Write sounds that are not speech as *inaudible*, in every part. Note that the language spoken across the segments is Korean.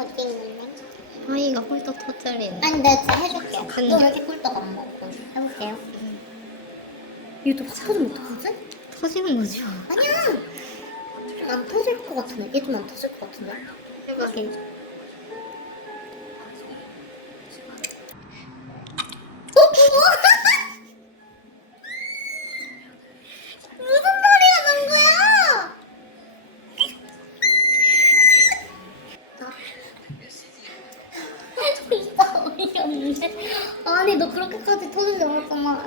어디 아이가 홀떡 터뜨리네. 아니 내가 진짜 해줄게. 근데- 너 왜 이렇게 꿀떡 안 먹고? 해볼게요. 얘도 확 터지면 어떡하지? 터지는 거죠. 아니야. 좀 안 터질 것 같은데. 얘좀안 터질 것 같은데. 오케 없네. 아니 너 그렇게까지 터지지 않았잖아.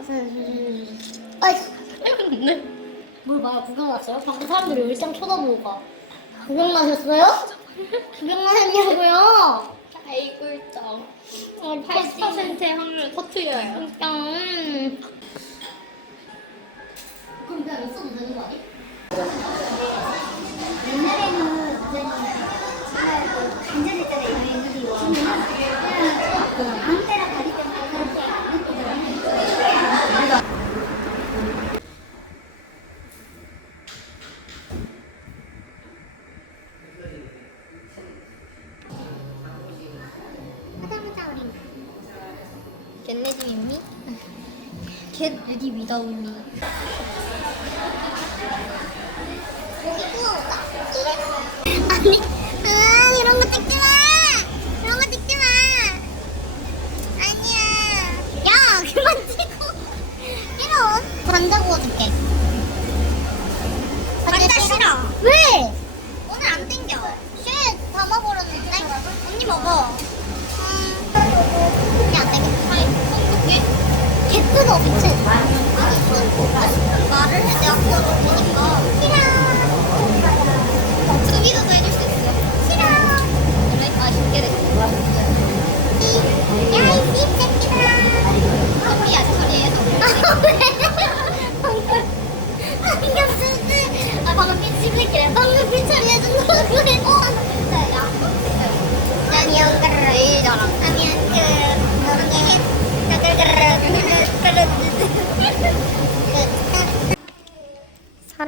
아이 네. 뭘 봐요? 구경 왔어요? 방금 사람들이 일장 쳐다보고 가. 구경 나셨어요? 구경만 했냐고요? 아이 꿀떡. 어, 80%의 확률 터트려요. 진짜. 음. 그럼 그냥 있어도 되는 거 아니? 옛날에는 정말 그 간절했잖아요 여행들이 와 아무 때나 가기 때문에 그렇게 느끼잖아요 하자마자 어린. Get ready with me? 고기 구워오다. 아니, 아, 이런 거 찍지 마! 이런 거 찍지 마! 아니야. 야, 그만 찍어! 이런. 감자 구워줄게. 감자 싫어. 왜? 오늘 안 땡겨. 쉣, 담아버렸는데? 언니 먹어. 음, 그게 안 땡겨. 빨리 손톱이? 개 뜨거, 미친. 말을 해. 내가 구워줬으니까.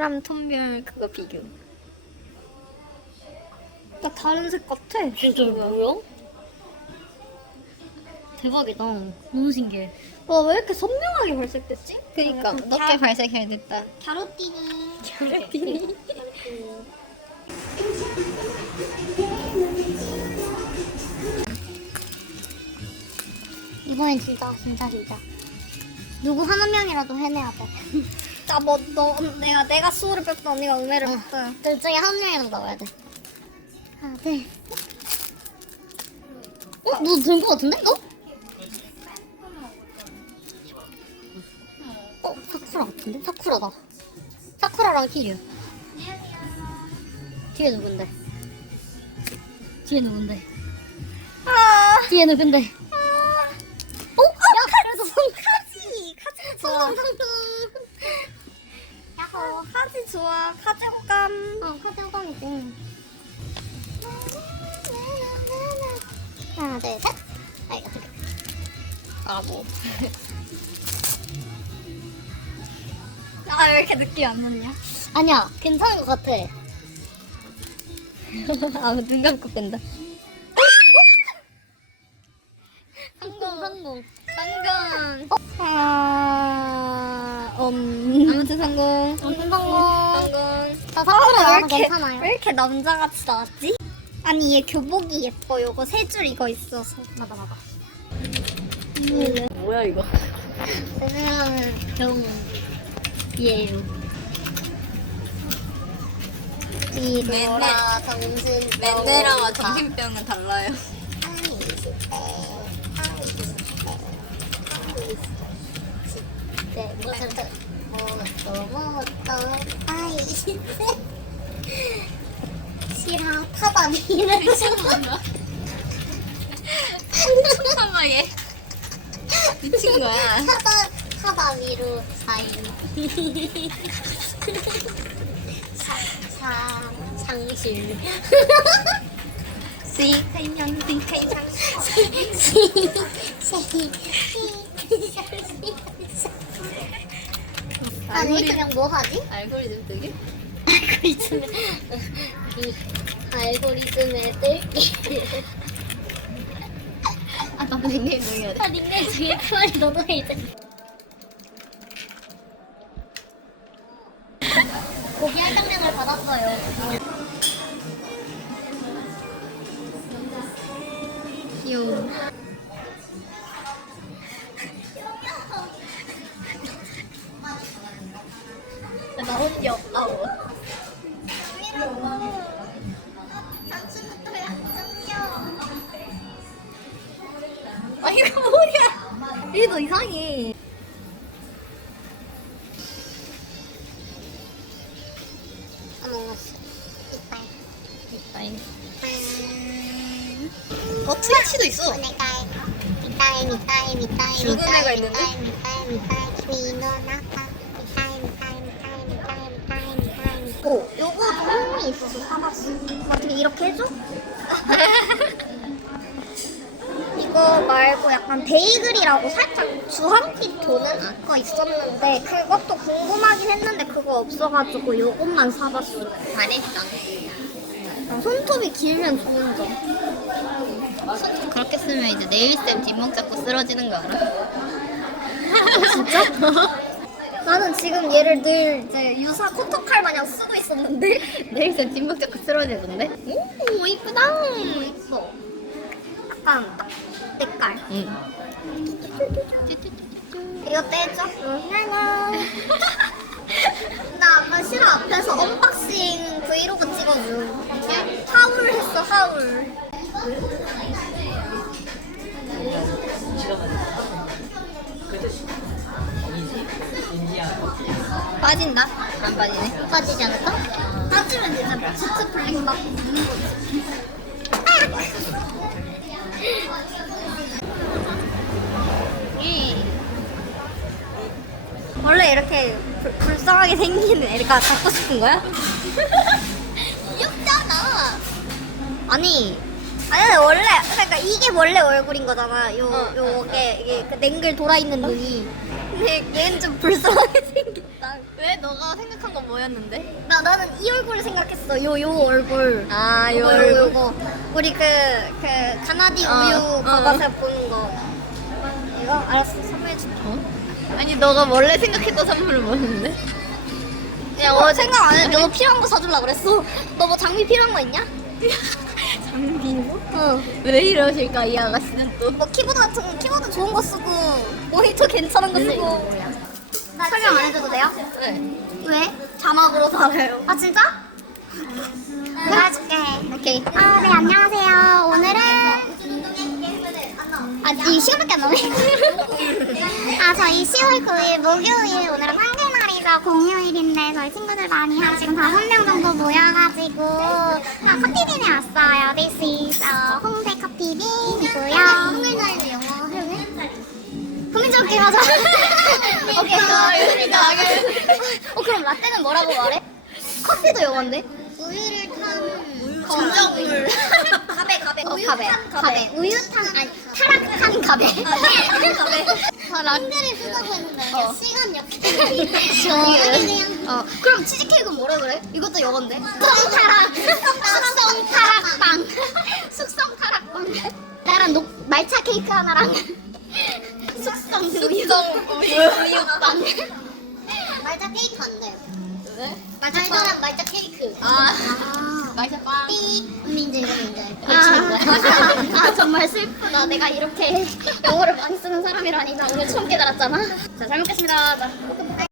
사람 톤별 그거 비교. 나 다른 색 같아. 진짜 뭐야? 대박이다. 너무 신기해. 와, 왜 이렇게 선명하게 발색됐지? 그니까, 약간 넓게 다- 발색 잘 됐다. 갸로띠니. 갸로띠니. 이번엔 진짜 진짜 진짜 누구 하나 명이라도 해내야 돼. *laughs* 아, 뭐, 너, 내가, 내가 수호를 뺐다, 언니가 음해를 응. 뺐다. 둘 중에 한 명이라도 나와야 돼. 하나, 둘. 어? 너 된 거 같은데? 어? 어? 사쿠라 같은데? 사쿠라다. 사쿠라랑 키류. 뒤에 누군데? 뒤에 누군데? 아, 뒤에 누군데? 어? 야, 그래도 카지! 카지. 성공 어, 카지 좋아. 카지 호감. 어, 카드 호감이지. 하나, 둘, 셋. 아, 이거 어떻게. 바보. 아, 왜 이렇게 느낌 안 났냐? 아니야, 괜찮은 것 같아. *laughs* 아, 눈 감고 뺀다. 성공, 성공. 성공. 아, 음, 아무튼 성공. 아무튼 성공. 성공. 나 나와서 이렇게, 괜찮아요. 왜 이렇게 남자같이 나왔지? 아니, 얘 교복이 예뻐. 요거 세 줄 이거 있어서. 맞아, 맞아. 뭐야, 이거? 왜냐면 병이에요. 이도라 정신 맨데라와 정신병은 달라요. 네, 뭐 또 뭐또 아이씨 싫어 싫어 상하게 미친 거야. 타다 타다 미로 사인 사 상실 시카이냥 시카이냥. 아니 그냥 뭐 하지? 알고리즘 뜨기? 알고리즘에 *laughs* 알고리즘에 뜰기 아 나도 닉네임 정해야 돼. 닉네임 정해 그만이 너도 해 이제 고기 할당량을 받았어요 나 혼자 아우 아 이거 뭐야? 얘도 이상해. 어몽어스 이빨. 음. 어 트위치도 있어. 오네가이 미타이 미타이 미타이 죽은 애가 있는데? 미타이 미타이 오 요거 도움이 있어서 사봤어 어떻게 이렇게 해줘? *laughs* 이거 말고 약간 베이글이라고 살짝 주황빛 도는 거 있었는데 그것도 궁금하긴 했는데 그거 없어가지고 요것만 사봤어 잘했어. 아, 손톱이 길면 좋은 점 손톱 그렇게 쓰면 이제 네일쌤 뒷목 잡고 쓰러지는 거 알아? 진짜? *laughs* 나는 지금 얘를 늘 이제 유사 코토칼 마냥 쓰고 있었는데? *laughs* 네일쌤 뒷목 잡고 쓰러지던데? 오 이쁘다. 이뻐. 약간 딱 때깔. 응. 이거 떼줘. 응 나 아까 실화 앞에서 언박싱 브이로그 찍어줘. 하울 했어 하울 빠진다? 안 빠지네. 빠지지 않을까? 빠지면 이제 지트 플링 막 무는 거지 원래 이렇게 불, 불쌍하게 생긴 애가 갖고 싶은 거야? 귀엽잖아. 아니, 아니 원래 그러니까 이게 원래 얼굴인 거잖아. 요 어, 요게 이게 그 냉글 돌아 있는 눈이. 근데 얘는 좀 불쌍하게 생겼다. 왜 너가 생각한 건 뭐였는데? 나 나는 이 얼굴을 생각했어. 요 요 얼굴. 아, 요 요거, 얼굴. 요거. 우리 그 그 가나디 어, 우유 어. 가봐서 보는 거. 이거 알았어. 선물해줄게. 어? 아니 너가 원래 생각했던 선물은 뭐였는데? 야, 어, 생각 안 해. 너 필요한 거 사주려 그랬어. 너 뭐 장비 필요한 거 있냐? *laughs* 장비고? 응. 왜 이러실까 이 아가씨는 또? 뭐 키보드 같은 키보드 좋은 거 쓰고 모니터 괜찮은 거 쓰고. 설명 안 해줘도 돼요? 네. 왜? 자막으로 살아요. 아 진짜? 내가 해줄게. 오케이. 아, 네, 안녕하세요. 오늘은. 아, 이 시간밖에 안 나네. *laughs* 아, 저희 10월 9일 목요일, 오늘은 한글 날이죠. 공휴일인데, 저희 친구들 많이 한 지금 다섯 명 정도 모여가지고, 아, 커피빈에 왔어요. This is 어, 홍대 커피빈이고요. 한글날인데 영어 활용해? 국민적 게임 하자. 오케이, 어, 그럼 라떼는 뭐라고 말해? 커피도 영어인데? 우유를 탄 검정물. 가베 가베. 어, 가베. 가베. 우유탕 아니 타락한 가베. 가베. 한글을 쓰자고 했는데 어. 시간 역행 시원하긴 어. 그럼 치즈케이크는 뭐라 그래? 이것도 영어인데. 숙성 타락. 숙성 타락빵. 숙성 타락빵. 나랑 녹 말차 케이크 하나랑 숙성 우유. 우유빵. 말차 케이크 안 돼. 왜? 말차 말차 케이크. 아. 아. *laughs* 아 정말 슬프다. 내가 이렇게 영어를 많이 쓰는 사람이라니 나 오늘 처음 깨달았잖아. 자 잘 먹겠습니다. 자.